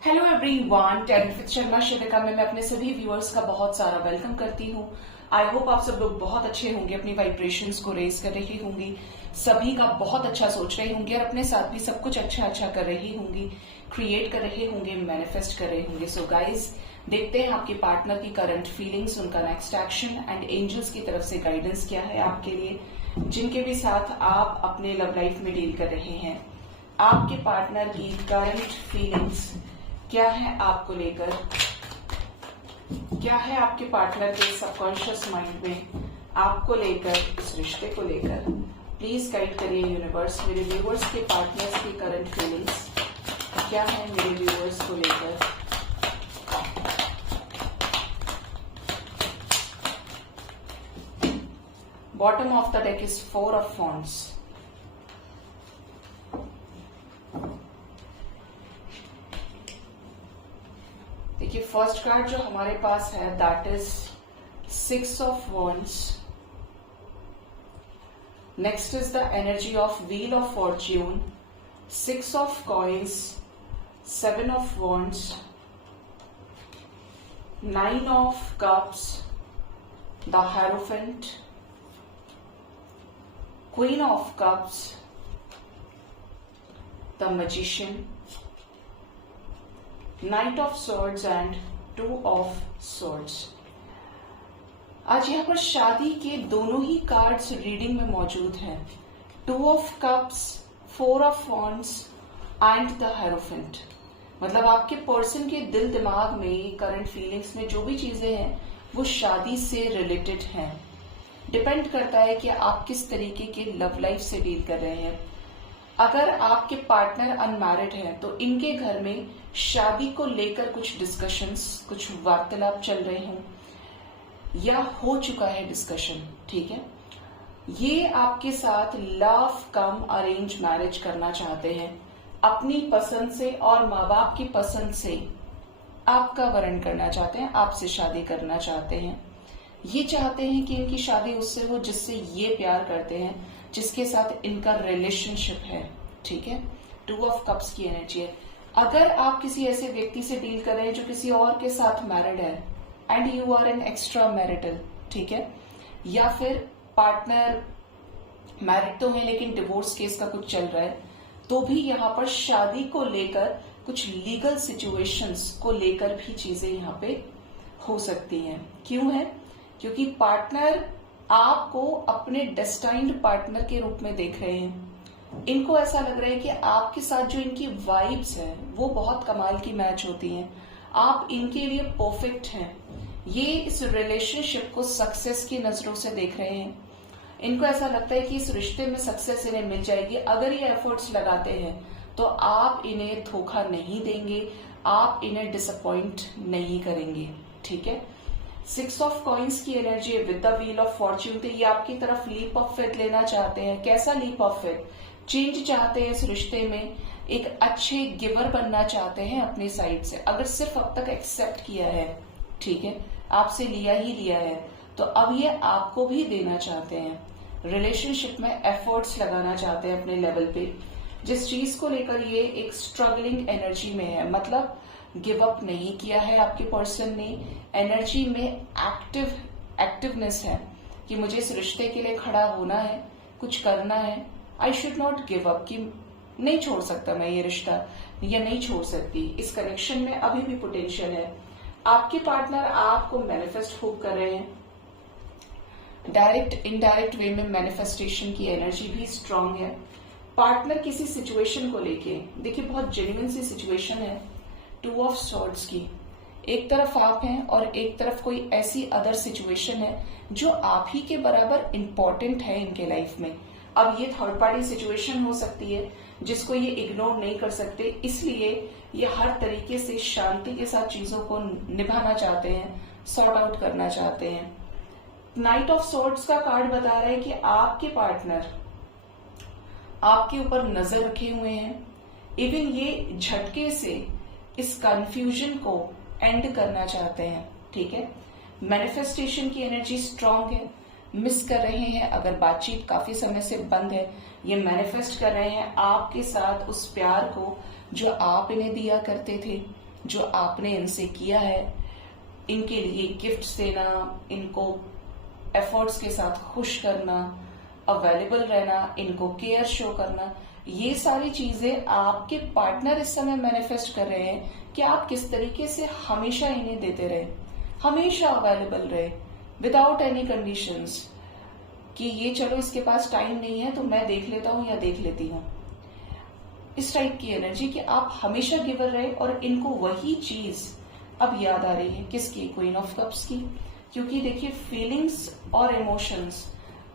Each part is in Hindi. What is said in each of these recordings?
हेलो एवरीवन, टेरिफिक शर्मा शिविका में मैं अपने सभी व्यूअर्स का बहुत सारा वेलकम करती हूँ। आई होप आप सब लोग बहुत अच्छे होंगे, अपनी वाइब्रेशंस को रेज कर रही होंगी, सभी का बहुत अच्छा सोच रही होंगी और अपने साथ भी सब कुछ अच्छा अच्छा कर रही होंगी, क्रिएट कर रहे होंगे, मैनिफेस्ट कर रहे होंगे। सो गाइज, देखते हैं आपके पार्टनर की करंट फीलिंग्स, उनका नेक्स्ट एक्शन एंड एंजल्स की तरफ से गाइडेंस क्या है आपके लिए, जिनके भी साथ आप अपने लव लाइफ में डील कर रहे हैं। आपके पार्टनर की करंट फीलिंग्स क्या है आपको लेकर, क्या है आपके पार्टनर के सबकॉन्शियस माइंड में आपको लेकर, इस रिश्ते को लेकर। प्लीज गाइड करिए यूनिवर्स, मेरे व्यूअर्स के पार्टनर्स की करंट फीलिंग्स क्या है मेरे व्यूअर्स को लेकर। Bottom of the deck is 4 of wands. देखिए, फर्स्ट कार्ड जो हमारे पास है that is 6 of wands. Next is the energy of wheel of Fortune, 6 of coins, 7 of wands, 9 of cups, the hierophant, queen of cups, the magician, night of swords and 2 of swords। आज यहाँ पर शादी के दोनों ही कार्ड्स रीडिंग में मौजूद हैं। 2 of cups, 4 of wands and the hierophant. मतलब आपके पर्सन के दिल दिमाग में, करंट फीलिंग्स में जो भी चीजें हैं वो शादी से रिलेटेड हैं। डिपेंड करता है कि आप किस तरीके के लव लाइफ से डील कर रहे हैं। अगर आपके पार्टनर अनमैरिड हैं तो इनके घर में शादी को लेकर कुछ डिस्कशंस, कुछ वार्तालाप चल रहे हों या हो चुका है डिस्कशन, ठीक है। ये आपके साथ लव कम अरेंज मैरिज करना चाहते हैं, अपनी पसंद से और माँ बाप की पसंद से आपका वरण करना चाहते हैं, आपसे शादी करना चाहते हैं। ये चाहते हैं कि इनकी शादी उससे हो जिससे ये प्यार करते हैं, जिसके साथ इनका रिलेशनशिप है, ठीक है। 2 ऑफ कप्स की एनर्जी है। अगर आप किसी ऐसे व्यक्ति से डील कर रहे हैं जो किसी और के साथ मैरिड है and you are an extra marital, ठीक है, या फिर पार्टनर मैरिड तो है लेकिन डिवोर्स केस का कुछ चल रहा है, तो भी यहाँ पर शादी को लेकर कुछ लीगल सिचुएशंस को लेकर भी चीजें यहाँ पे हो सकती हैं। क्यों है? क्योंकि पार्टनर आपको अपने डेस्टाइन्ड पार्टनर के रूप में देख रहे हैं। इनको ऐसा लग रहा है कि आपके साथ जो इनकी वाइब्स है वो बहुत कमाल की मैच होती हैं, आप इनके लिए परफेक्ट हैं। ये इस रिलेशनशिप को सक्सेस की नजरों से देख रहे हैं। इनको ऐसा लगता है कि इस रिश्ते में सक्सेस इन्हें मिल जाएगी अगर ये एफर्ट्स लगाते हैं, तो आप इन्हें धोखा नहीं देंगे, आप इन्हें डिसअपॉइंट नहीं करेंगे, ठीक है। 6 ऑफ कॉइन्स की energy with the wheel of Fortune, तो ये आपकी तरफ लीप ऑफ फेथ लेना चाहते हैं। कैसा लीप ऑफ फेथ? चेंज चाहते हैं इस रिश्ते में, एक अच्छे गिवर बनना चाहते हैं अपनी साइड से। अगर सिर्फ अब तक एक्सेप्ट किया है, ठीक है, आपसे लिया ही लिया है, तो अब ये आपको भी देना चाहते हैं। रिलेशनशिप में एफर्ट्स लगाना चाहते हैं अपने लेवल पे। जिस चीज को लेकर ये एक स्ट्रगलिंग एनर्जी में है, मतलब गिव अप नहीं किया है आपके पर्सन ने, एनर्जी में एक्टिवनेस है कि मुझे इस रिश्ते के लिए खड़ा होना है, कुछ करना है। I should not give up, कि नहीं छोड़ सकता मैं ये रिश्ता या नहीं छोड़ सकती, इस कनेक्शन में अभी भी पोटेंशियल है। आपके पार्टनर आपको मैनिफेस्ट खूब कर रहे हैं। डायरेक्ट इनडायरेक्ट वे में मैनिफेस्टेशन की एनर्जी भी स्ट्रांग है। पार्टनर किसी सिचुएशन को लेके, देखिए बहुत जेन्युइन सी सिचुएशन है। 2 ऑफ सॉर्ड्स की, एक तरफ आप हैं और एक तरफ कोई ऐसी अदर सिचुएशन है जो आप ही के बराबर इंपॉर्टेंट है इनके लाइफ में। अब ये थर्ड पार्टी सिचुएशन हो सकती है जिसको ये इग्नोर नहीं कर सकते, इसलिए ये हर तरीके से शांति के साथ चीजों को निभाना चाहते हैं, सॉर्ट आउट करना चाहते हैं। नाइट ऑफ सॉर्ड्स का कार्ड बता रहा है कि आपके पार्टनर आपके ऊपर नजर रखे हुए हैं। इवन ये झटके से इस कंफ्यूजन को एंड करना चाहते हैं, ठीक है। मैनिफेस्टेशन की एनर्जी स्ट्रांग है, मिस कर रहे हैं, अगर बातचीत काफी समय से बंद है, ये मैनिफेस्ट कर रहे हैं आपके साथ उस प्यार को जो आप इन्हें दिया करते थे, जो आपने इनसे किया है, इनके लिए गिफ्ट्स देना, इनको एफर्ट्स के साथ खुश करना, अवेलेबल रहना, इनको केयर शो करना, ये सारी चीजें आपके पार्टनर इस समय मैनिफेस्ट कर रहे हैं कि आप किस तरीके से हमेशा इन्हें देते रहे, हमेशा अवेलेबल रहे, विदाउट एनी कंडीशंस कि ये चलो इसके पास टाइम नहीं है तो मैं देख लेता हूं या देख लेती हूं। इस टाइप की एनर्जी कि आप हमेशा गिवर रहे और इनको वही चीज अब याद आ रही है। किसकी? क्वीन ऑफ कप्स की। क्योंकि देखिए फीलिंग्स और इमोशंस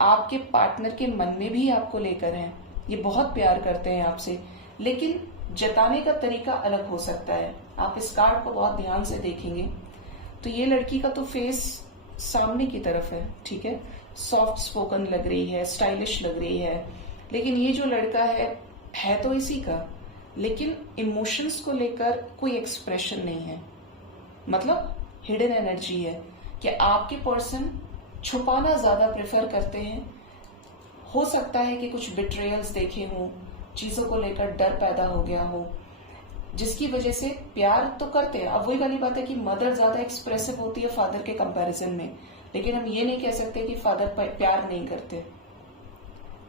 आपके पार्टनर के मन में भी आपको लेकर हैं, ये बहुत प्यार करते हैं आपसे, लेकिन जताने का तरीका अलग हो सकता है। आप इस कार्ड को बहुत ध्यान से देखेंगे तो ये लड़की का तो फेस सामने की तरफ है, ठीक है, सॉफ्ट स्पोकन लग रही है, स्टाइलिश लग रही है, लेकिन ये जो लड़का है तो इसी का, लेकिन इमोशंस को लेकर कोई एक्सप्रेशन नहीं है। मतलब हिडन एनर्जी है कि आपके पर्सन छुपाना ज्यादा प्रेफर करते हैं। हो सकता है कि कुछ बिट्रेयल्स देखे हों, चीजों को लेकर डर पैदा हो गया हो, जिसकी वजह से प्यार तो करते हैं। अब वही वाली बात है कि मदर ज्यादा एक्सप्रेसिव होती है फादर के कंपैरिजन में, लेकिन हम ये नहीं कह सकते कि फादर प्यार नहीं करते।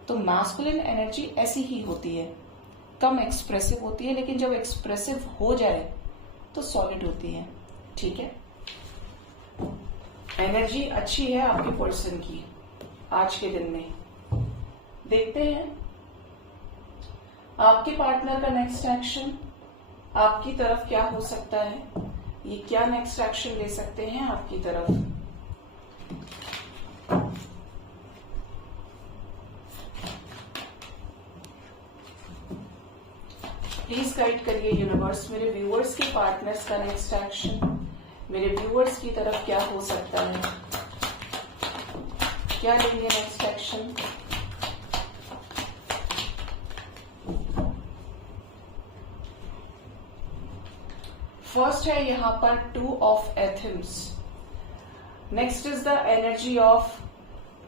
तो मैस्कुलिन एनर्जी ऐसी ही होती है, कम एक्सप्रेसिव होती है, लेकिन जब एक्सप्रेसिव हो जाए तो सॉलिड होती है, ठीक है। एनर्जी अच्छी है आपके पर्सन की आज के दिन में। देखते हैं आपके पार्टनर का नेक्स्ट एक्शन आपकी तरफ क्या हो सकता है, ये क्या नेक्स्ट एक्शन ले सकते हैं आपकी तरफ। प्लीज गाइड करिए यूनिवर्स, मेरे व्यूअर्स के पार्टनर्स का नेक्स्ट एक्शन मेरे व्यूअर्स की तरफ क्या हो सकता है, क्या लेंगे नेक्स्ट एक्शन। फर्स्ट है यहां पर 2 of athames, next is the energy of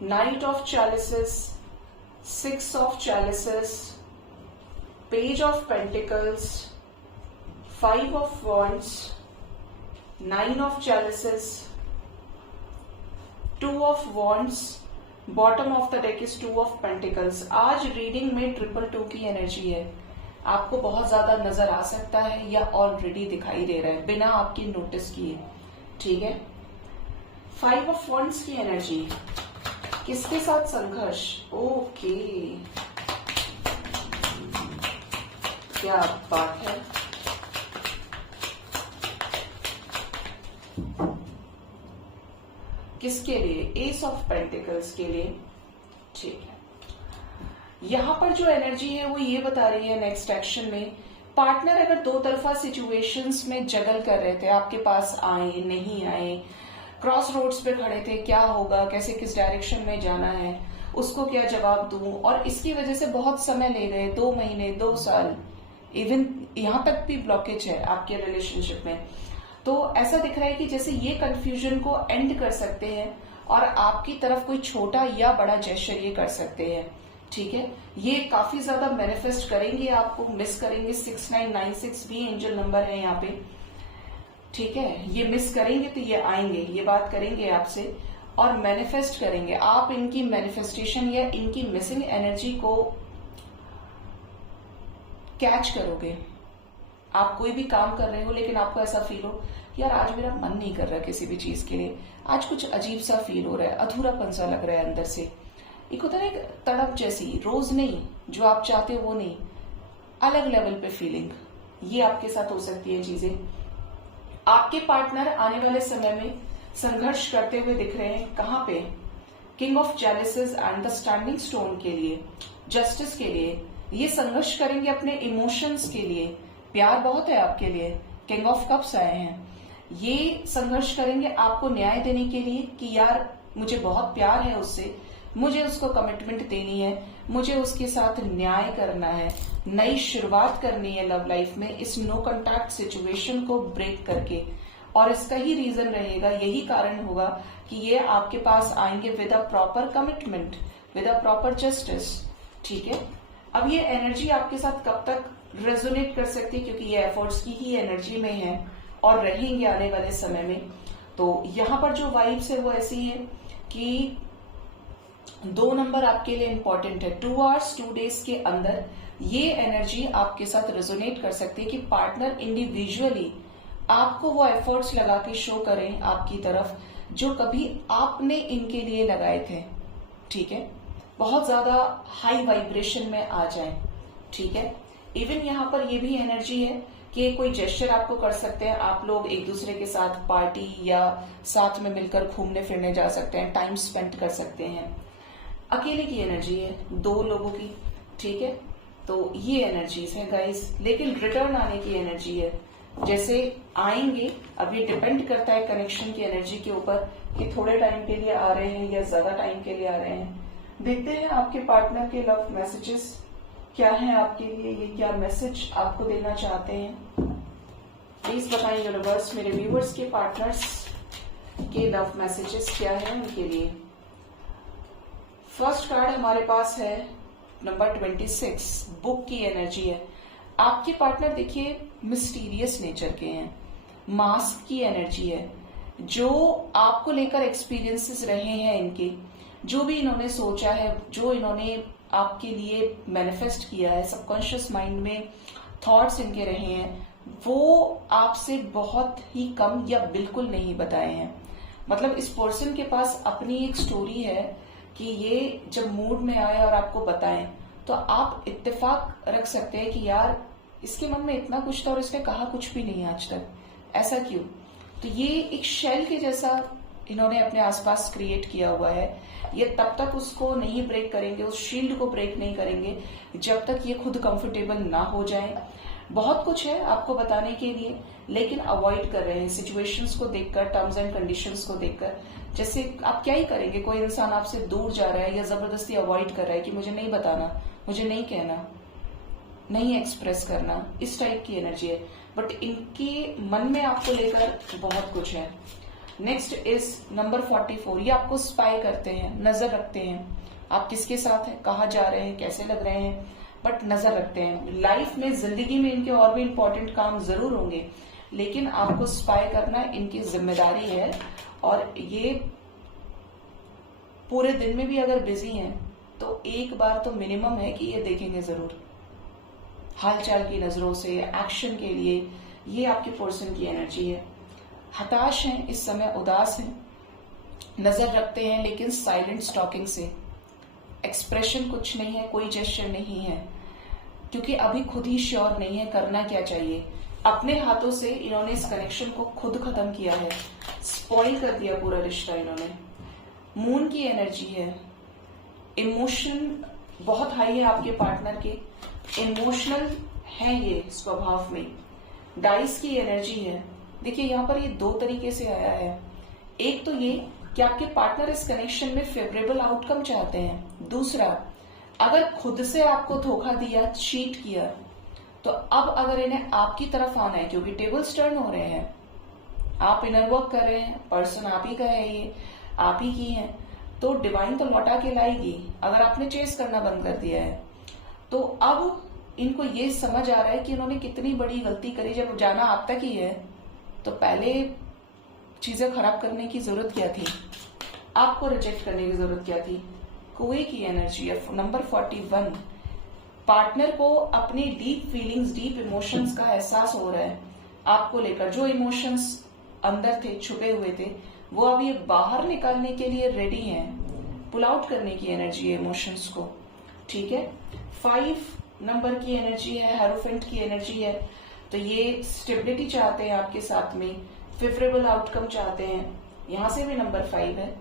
knight of chalices, 6 of chalices, page of pentacles, 5 of wands, 9 of chalices, 2 of wands, bottom of the deck is 2 of pentacles. आज रीडिंग में 222 की एनर्जी है, आपको बहुत ज्यादा नजर आ सकता है या ऑलरेडी दिखाई दे रहा है बिना आपकी नोटिस किए, ठीक है। 5 ऑफ वॉन्ड्स की एनर्जी, किसके साथ संघर्ष, ओके, क्या बात है। किसके लिए? एस ऑफ पेंटिकल्स के लिए, ठीक है। यहां पर जो एनर्जी है वो ये बता रही है नेक्स्ट एक्शन में पार्टनर अगर दो तरफा सिचुएशंस में जगल कर रहे थे, आपके पास आए नहीं आए, क्रॉस रोड्स पे खड़े थे, क्या होगा, कैसे किस डायरेक्शन में जाना है, उसको क्या जवाब दूं, और इसकी वजह से बहुत समय ले गए, 2 महीने 2 साल, इवन यहां तक भी ब्लॉकेज है आपके रिलेशनशिप में। तो ऐसा दिख रहा है कि जैसे ये कंफ्यूजन को एंड कर सकते हैं और आपकी तरफ कोई छोटा या बड़ा जेस्चर ये कर सकते हैं, ठीक है। ये काफी ज्यादा मैनिफेस्ट करेंगे, आपको मिस करेंगे। 6996 भी एंजल नंबर है यहाँ पे, ठीक है। ये मिस करेंगे तो ये आएंगे, ये बात करेंगे आपसे और मैनिफेस्ट करेंगे। आप इनकी मैनिफेस्टेशन या इनकी मिसिंग एनर्जी को कैच करोगे। आप कोई भी काम कर रहे हो लेकिन आपको ऐसा फील हो यार आज मेरा मन नहीं कर रहा किसी भी चीज के लिए, आज कुछ अजीब सा फील हो रहा है, अधूरापन सा लग रहा है अंदर से, एक होता है ना एक तड़प जैसी, रोज नहीं, जो आप चाहते हो वो नहीं, अलग लेवल पे फीलिंग, ये आपके साथ हो सकती है चीजें। आपके पार्टनर आने वाले समय में संघर्ष करते हुए दिख रहे हैं, कहां पे? King of chalices and the standing stone के लिए, जस्टिस के लिए। ये संघर्ष करेंगे अपने इमोशंस के लिए, प्यार बहुत है आपके लिए, किंग ऑफ कप्स आए हैं। ये संघर्ष करेंगे आपको न्याय देने के लिए कि यार मुझे बहुत प्यार है उससे, मुझे उसको कमिटमेंट देनी है, मुझे उसके साथ न्याय करना है, नई शुरुआत करनी है लव लाइफ में, इस नो कॉन्टैक्ट सिचुएशन को ब्रेक करके। और इसका ही रीजन रहेगा, यही कारण होगा कि ये आपके पास आएंगे with a proper commitment, with a proper justice, ठीक है। अब ये एनर्जी आपके साथ कब तक रेजोनेट कर सकती है, क्योंकि ये एफर्ट्स की ही एनर्जी में है, और रहेंगे आने वाले समय में। तो यहाँ पर जो वाइब्स है वो ऐसी है कि 2 नंबर आपके लिए इंपॉर्टेंट है। 2 आवर्स 2 डेज के अंदर ये एनर्जी आपके साथ रेजोनेट कर सकती है कि पार्टनर इंडिविजुअली आपको वो एफर्ट्स लगा के शो करें आपकी तरफ जो कभी आपने इनके लिए लगाए थे। ठीक है, बहुत ज्यादा हाई वाइब्रेशन में आ जाए। ठीक है, इवन यहाँ पर ये भी एनर्जी है कि कोई जेस्चर आपको कर सकते हैं, आप लोग एक दूसरे के साथ पार्टी या साथ में मिलकर घूमने फिरने जा सकते हैं, टाइम स्पेंड कर सकते हैं। अकेले की एनर्जी है, 2 लोगों की। ठीक है, तो ये एनर्जीज है गाइस, लेकिन रिटर्न आने की एनर्जी है। जैसे आएंगे, अब ये डिपेंड करता है कनेक्शन की एनर्जी के ऊपर कि थोड़े टाइम के लिए आ रहे हैं या ज्यादा टाइम के लिए आ रहे हैं। देखते हैं आपके पार्टनर के लव मैसेजेस क्या हैं आपके लिए, ये क्या मैसेज आपको देना चाहते हैं। प्लीज बताएं यूनिवर्स, मेरे व्यूवर्स के पार्टनर्स के लव मैसेजेस क्या है उनके लिए। फर्स्ट कार्ड हमारे पास है नंबर 26, बुक की एनर्जी है। आपके पार्टनर देखिए मिस्टीरियस नेचर के हैं, मास्क की एनर्जी है। जो आपको लेकर एक्सपीरियंसेस रहे हैं इनके, जो भी इन्होंने सोचा है, जो इन्होंने आपके लिए मैनिफेस्ट किया है, सबकॉन्शियस माइंड में थॉट्स इनके रहे हैं, वो आपसे बहुत ही कम या बिल्कुल नहीं बताए हैं। मतलब इस पर्सन के पास अपनी एक स्टोरी है कि ये जब मूड में आए और आपको बताएं तो आप इत्तेफाक रख सकते हैं कि यार इसके मन में इतना कुछ था और इसने कहा कुछ भी नहीं आज तक, ऐसा क्यों। तो ये एक शेल के जैसा इन्होंने अपने आसपास क्रिएट किया हुआ है। ये तब तक उसको नहीं ब्रेक करेंगे, उस शील्ड को ब्रेक नहीं करेंगे जब तक ये खुद कंफर्टेबल ना हो जाए। बहुत कुछ है आपको बताने के लिए, लेकिन अवॉइड कर रहे हैं सिचुएशंस को देखकर, टर्म्स एंड कंडीशंस को देखकर। जैसे आप क्या ही करेंगे, कोई इंसान आपसे दूर जा रहा है या जबरदस्ती अवॉइड कर रहा है कि मुझे नहीं बताना, मुझे नहीं कहना, नहीं एक्सप्रेस करना, इस टाइप की एनर्जी है। बट इनके मन में आपको लेकर बहुत कुछ है। नेक्स्ट इज नंबर 44, ये आपको स्पाई करते हैं, नजर रखते हैं, आप किसके साथ हैं, कहाँ जा रहे हैं, कैसे लग रहे हैं, बट नजर रखते हैं। लाइफ में, जिंदगी में इनके और भी इंपॉर्टेंट काम जरूर होंगे, लेकिन आपको स्पाई करना इनकी जिम्मेदारी है। और ये पूरे दिन में भी अगर बिजी हैं तो एक बार तो मिनिमम है कि ये देखेंगे जरूर, हालचाल की नजरों से, एक्शन के लिए। ये आपके पर्सन की एनर्जी है। हताश हैं इस समय, उदास हैं, नजर रखते हैं लेकिन साइलेंट स्टॉकिंग से, एक्सप्रेशन कुछ नहीं है, कोई जेस्चर नहीं है, क्योंकि अभी खुद ही श्योर नहीं है करना क्या चाहिए। अपने हाथों से इन्होंने इस कनेक्शन को खुद खत्म किया है, स्पॉइल कर दिया पूरा रिश्ता इन्होंने। मून की एनर्जी है, इमोशन बहुत हाई है आपके पार्टनर के, इमोशनल है ये स्वभाव में। डाइस की एनर्जी है। देखिए यहाँ पर ये 2 तरीके से आया है। एक तो ये कि आपके पार्टनर इस कनेक्शन में फेवरेबल आउटकम चाहते हैं। दूसरा, अगर खुद से आपको धोखा दिया, चीट किया, तो अब अगर इन्हें आपकी तरफ आना है, क्योंकि टेबल्स टर्न हो रहे हैं, आप इनर वर्क कर रहे हैं, पर्सन आप ही का है, ये आप ही की है, तो डिवाइन तो लौटा के लाएगी अगर आपने चेस करना बंद कर दिया है। तो अब इनको ये समझ आ रहा है कि इन्होंने कितनी बड़ी गलती करी। जब जाना आप तक ही है तो पहले चीजें खराब करने की जरूरत क्या थी, आपको रिजेक्ट करने की जरूरत क्या थी। कुएं की एनर्जी है नंबर 41। पार्टनर को अपने डीप फीलिंग्स, डीप इमोशंस का एहसास हो रहा है आपको लेकर। जो इमोशंस अंदर थे, छुपे हुए थे, वो अब ये बाहर निकालने के लिए रेडी हैं, पुल आउट करने की एनर्जी है इमोशंस को। ठीक है, 5 नंबर की एनर्जी है, हेरोफेंट की एनर्जी है। तो ये स्टेबिलिटी चाहते हैं आपके साथ में, फेवरेबल आउटकम चाहते हैं। यहां से भी नंबर 5 है।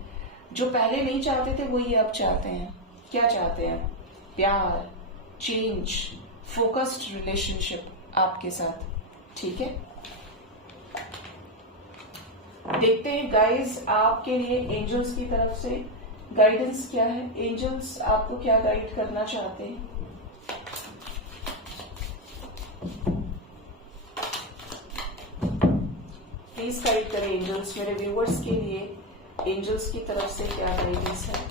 जो पहले नहीं चाहते थे वो ये अब चाहते हैं। क्या चाहते हैं? प्यार, चेंज, फोकस्ड रिलेशनशिप आपके साथ। ठीक है, देखते हैं गाइस आपके लिए एंजल्स की तरफ से गाइडेंस क्या है। एंजल्स आपको क्या गाइड करना चाहते हैं? प्लीज गाइड करें एंजल्स, मेरे व्यूअर्स के लिए एंजल्स की तरफ से क्या गाइडेंस है।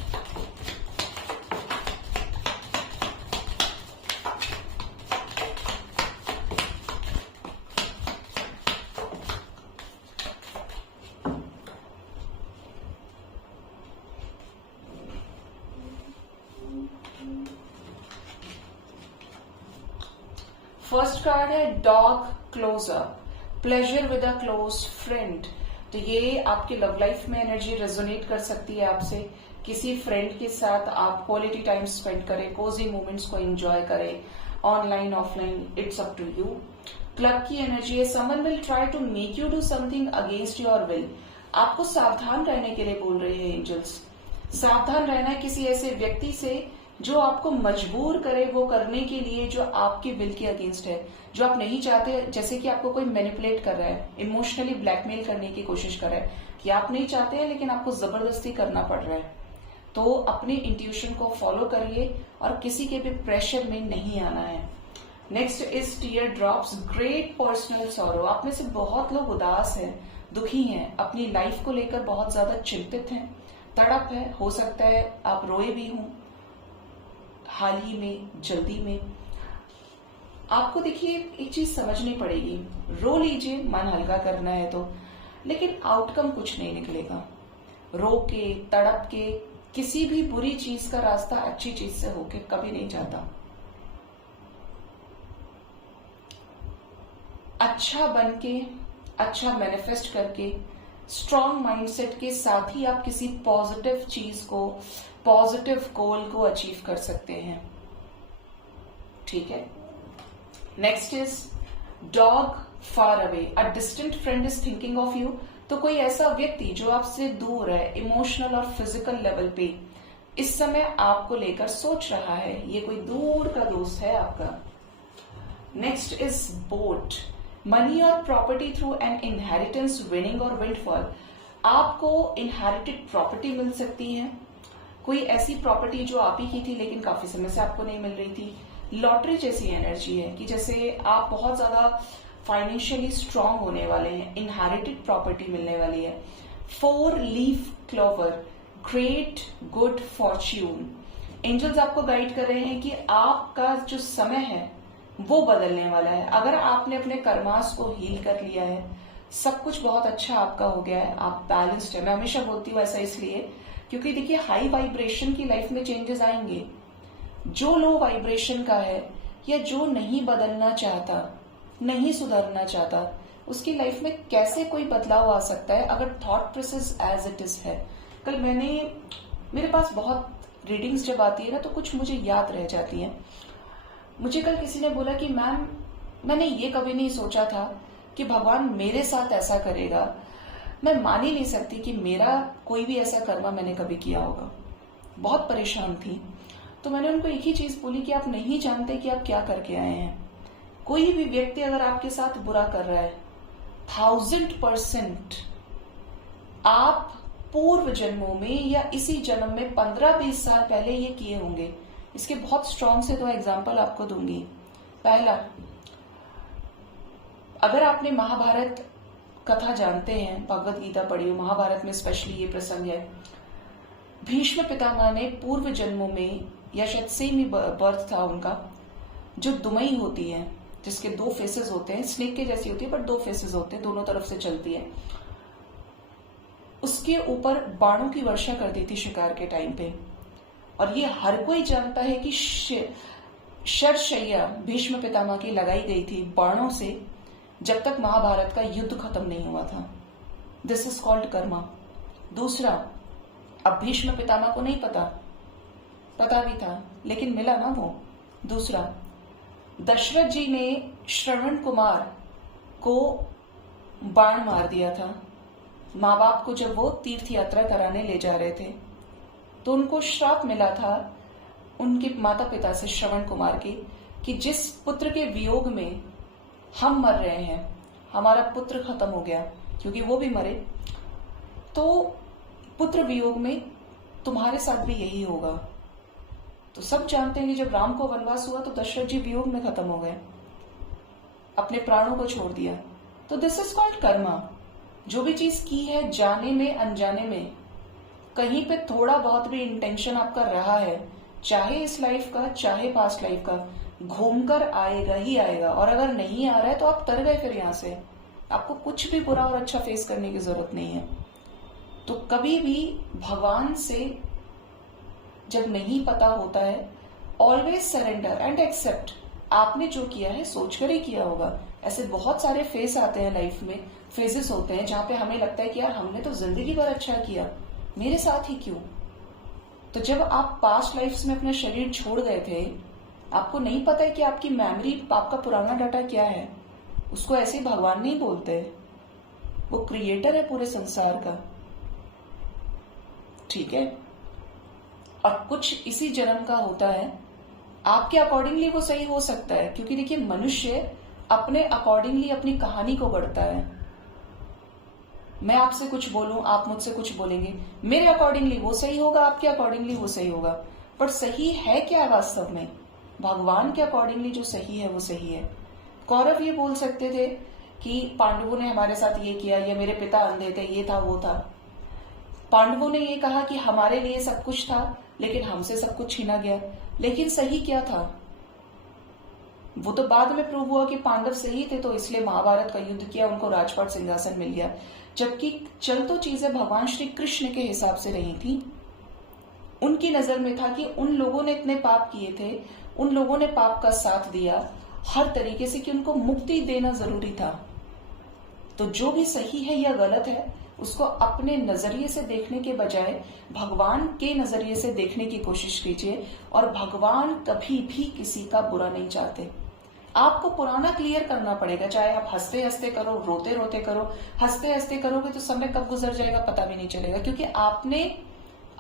फर्स्ट कार्ड है dog close up, pleasure with a close friend. तो ये आपके लव लाइफ में एनर्जी रेजोनेट कर सकती है आपसे। किसी फ्रेंड के साथ आप क्वालिटी टाइम स्पेंड करें, कोजी मोमेंट्स को एंजॉय करें, online offline, it's up to you. Club की एनर्जी है, someone will try to make you do something against your will. आपको सावधान रहने के लिए बोल रहे हैं एंजल्स। सावधान रहना है किसी ऐसे व्यक्ति से जो आपको मजबूर करे वो करने के लिए जो आपके विल के अगेंस्ट है, जो आप नहीं चाहते। जैसे कि आपको कोई मैनिपुलेट कर रहा है, इमोशनली ब्लैकमेल करने की कोशिश कर रहा है कि आप नहीं चाहते हैं लेकिन आपको जबरदस्ती करना पड़ रहा है। तो अपने इंट्यूशन को फॉलो करिए और किसी के भी प्रेशर में नहीं आना है। Next is tear drops, great personal sorrow. आप में से बहुत लोग उदास हैं, दुखी हैं, अपनी लाइफ को लेकर बहुत ज्यादा चिंतित हैं, तड़प है। हो सकता है आप रोए भी हों हाल ही में, जल्दी में। आपको देखिए एक चीज समझनी पड़ेगी, रो लीजिए, मन हल्का करना है तो, लेकिन आउटकम कुछ नहीं निकलेगा। रो के, तड़प के किसी भी बुरी चीज का रास्ता अच्छी चीज से होके कभी नहीं जाता। अच्छा बन के, अच्छा मैनिफेस्ट करके, स्ट्रॉन्ग माइंडसेट के साथ ही आप किसी पॉजिटिव चीज को, पॉजिटिव गोल को अचीव कर सकते हैं। ठीक है। Next is dog far away, a distant friend is thinking of you. तो कोई ऐसा व्यक्ति जो आपसे दूर है, इमोशनल और फिजिकल लेवल पे इस समय आपको लेकर सोच रहा है। ये कोई दूर का दोस्त है आपका। नेक्स्ट इज बोट, मनी और property through an inheritance, winning और विंडफॉल। आपको इनहेरिटेड प्रॉपर्टी मिल सकती है, कोई ऐसी प्रॉपर्टी जो आप ही की थी लेकिन काफी समय से आपको नहीं मिल रही थी। लॉटरी जैसी एनर्जी है कि जैसे आप बहुत ज्यादा फाइनेंशियली स्ट्रांग होने वाले हैं, इनहेरिटेड प्रॉपर्टी मिलने वाली है। 4 leaf clover, great good fortune. Angels आपको गाइड कर रहे हैं कि आपका जो समय है वो बदलने वाला है। अगर आपने अपने कर्मास को हील कर लिया है, सब कुछ बहुत अच्छा आपका हो गया है, आप बैलेंस्ड है। मैं हमेशा बोलती हूँ ऐसा इसलिए क्योंकि देखिए हाई वाइब्रेशन की लाइफ में चेंजेस आएंगे। जो लो वाइब्रेशन का है या जो नहीं बदलना चाहता, नहीं सुधरना चाहता, उसकी लाइफ में कैसे कोई बदलाव आ सकता है अगर thought process as it is है। कल मेरे पास बहुत रीडिंग्स जब आती है ना तो कुछ मुझे याद रह जाती हैं। मुझे कल किसी ने बोला कि मैम मैंने ये कभी नहीं सोचा था कि भगवान मेरे साथ ऐसा करेगा। मैं मान ही नहीं सकती कि मेरा कोई भी ऐसा कर्म मैंने कभी किया होगा। बहुत परेशान थी। तो मैंने उनको एक ही चीज बोली कि आप नहीं जानते कि आप क्या करके आए हैं। कोई भी व्यक्ति अगर आपके साथ बुरा कर रहा है, 1000% आप पूर्व जन्मों में या इसी जन्म में 15-20 साल पहले ये किए होंगे। इसके बहुत स्ट्रांग से 2 एग्जाम्पल आपको दूंगी। पहला, अगर आपने महाभारत कथा जानते हैं, भगवत गीता पढ़ी हो, महाभारत में स्पेशली ये प्रसंग है। भीष्म पितामह ने पूर्व जन्मों में या शायद सेम ही बर्थ था उनका, जो दुमई होती है जिसके 2 फेसेस होते हैं, स्नेक के जैसी होती है पर 2 फेसेस होते हैं, दोनों तरफ से चलती है, उसके ऊपर बाणों की वर्षा कर दी थी शिकार के टाइम पे। और ये हर कोई जानता है कि शरशैया भीष्म पितामह की लगाई गई थी बाणों से जब तक महाभारत का युद्ध खत्म नहीं हुआ था। This is called Karma. दूसरा, अब भीष्म पितामह को नहीं पता भी था लेकिन मिला ना वो। दूसरा, दशरथ जी ने श्रवण कुमार को बाण मार दिया था। माँ बाप को जब वो तीर्थ यात्रा कराने ले जा रहे थे तो उनको श्राप मिला था उनके माता पिता से, श्रवण कुमार के, कि जिस पुत्र के वियोग में हम मर रहे हैं, हमारा पुत्र खत्म हो गया क्योंकि वो भी मरे, तो पुत्र वियोग में तुम्हारे साथ भी यही होगा। तो सब जानते हैं कि जब राम को वनवास हुआ तो दशरथ जी वियोग में खत्म हो गए, अपने प्राणों को छोड़ दिया। तो दिस इज कॉल्ड कर्मा। जो भी चीज की है, जाने में अनजाने में कहीं पे थोड़ा बहुत भी इंटेंशन आपका रहा है, चाहे इस लाइफ का चाहे पास्ट लाइफ का, घूमकर आएगा ही आएगा। और अगर नहीं आ रहा है तो आप तर गए फिर यहां से, आपको कुछ भी बुरा और अच्छा फेस करने की जरूरत नहीं है। तो कभी भी भगवान से जब नहीं पता होता है, ऑलवेज सरेंडर एंड एक्सेप्ट आपने जो किया है सोचकर ही किया होगा। ऐसे बहुत सारे फेस आते हैं लाइफ में, फेजेस होते हैं जहां पे हमें लगता है कि यार हमने तो जिंदगी भर अच्छा किया, मेरे साथ ही क्यों। तो जब आप पास्ट लाइफ्स में अपना शरीर छोड़ गए थे, आपको नहीं पता है कि आपकी मेमोरी, आपका पुराना डाटा क्या है। उसको ऐसे ही भगवान नहीं बोलते, वो क्रिएटर है पूरे संसार का, ठीक है। और कुछ इसी जन्म का होता है, आपके अकॉर्डिंगली वो सही हो सकता है, क्योंकि देखिए मनुष्य अपने अकॉर्डिंगली अपनी कहानी को गढ़ता है। मैं आपसे कुछ बोलूं, आप मुझसे कुछ बोलेंगे, मेरे अकॉर्डिंगली वो सही होगा, आपके अकॉर्डिंगली वो सही होगा, पर सही है क्या है वास्तव में? भगवान के अकॉर्डिंगली जो सही है वो सही है। कौरव ये बोल सकते थे कि पांडवों ने हमारे साथ ये किया, या मेरे पिता अंधे थे, ये था वो था। पांडवों ने ये कहा कि हमारे लिए सब कुछ था लेकिन हमसे सब कुछ छीना गया, लेकिन सही क्या था? वो तो बाद में प्रूव हुआ कि पांडव सही थे, तो इसलिए महाभारत का युद्ध किया, उनको राजपाट सिंहासन मिल गया। जबकि चल तो चीजें भगवान श्री कृष्ण के हिसाब से रही थी। उनकी नजर में था कि उन लोगों ने इतने पाप किए थे, उन लोगों ने पाप का साथ दिया हर तरीके से कि उनको मुक्ति देना जरूरी था। तो जो भी सही है या गलत है, उसको अपने नजरिए से देखने के बजाय भगवान के नजरिए से देखने की कोशिश कीजिए। और भगवान कभी भी किसी का बुरा नहीं चाहते। आपको पुराना क्लियर करना पड़ेगा, चाहे आप हंसते हंसते करो, रोते रोते करो। हंसते हंसते करोगे तो समय कब गुजर जाएगा पता भी नहीं चलेगा, क्योंकि आपने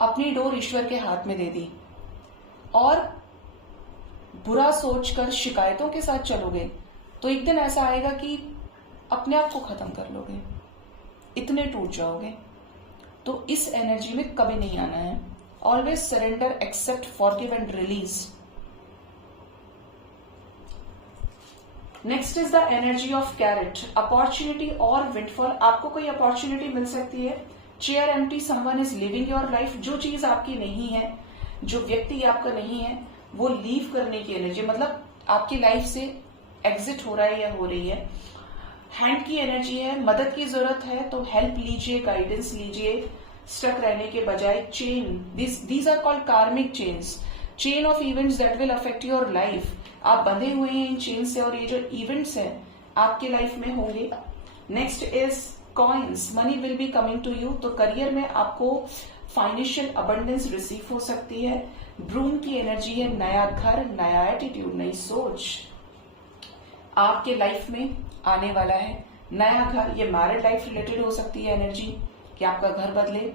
अपनी डोर ईश्वर के हाथ में दे दी। और बुरा सोचकर शिकायतों के साथ चलोगे तो एक दिन ऐसा आएगा कि अपने आप को खत्म कर लोगे, इतने टूट जाओगे। तो इस एनर्जी में कभी नहीं आना है। Always surrender, accept, forgive and release. Next is the energy of carrot, opportunity और विंडफॉल। आपको कोई अपॉर्चुनिटी मिल सकती है। Chair empty, someone is living your life. जो चीज आपकी नहीं है, जो व्यक्ति आपका नहीं है, वो लीव करने की एनर्जी, मतलब आपकी लाइफ से एग्जिट हो रहा है या हो रही है। हैंड की एनर्जी है, मदद की जरूरत है तो हेल्प लीजिए, गाइडेंस लीजिए, स्टक रहने के बजाय। चेन, दीज आर कॉल्ड कार्मिक chains, chain of events that will affect your life. आप बंधे हुए हैं इन चेन से, और ये जो इवेंट्स है आपके लाइफ में होंगे। Next is coins, money will be coming to you. तो करियर में आपको फाइनेंशियल अबंडेंस रिसीव हो सकती है। ब्रूम की एनर्जी है, नया घर, नया एटीट्यूड, नई सोच आपके लाइफ में आने वाला है। नया घर, ये मैरिड लाइफ रिलेटेड हो सकती है एनर्जी, कि आपका घर बदले,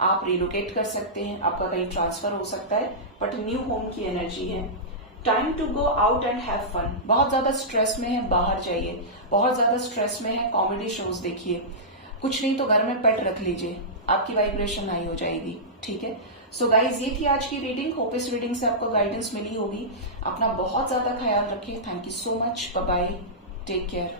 आप रिलोकेट कर सकते हैं, आपका कहीं ट्रांसफर हो सकता है, बट न्यू होम की एनर्जी है। Time to go out and have fun. बहुत ज्यादा स्ट्रेस में है, बाहर जाइए। बहुत ज्यादा स्ट्रेस में है, कॉमेडी शोज देखिए। कुछ नहीं तो घर में पेट रख लीजिए, आपकी वाइब्रेशन हाई हो जाएगी, ठीक है। सो गाइज, ये थी आज की रीडिंग। होप इस रीडिंग से आपको गाइडेंस मिली होगी। अपना बहुत ज्यादा ख्याल रखें। Thank you so much, bye bye, take care.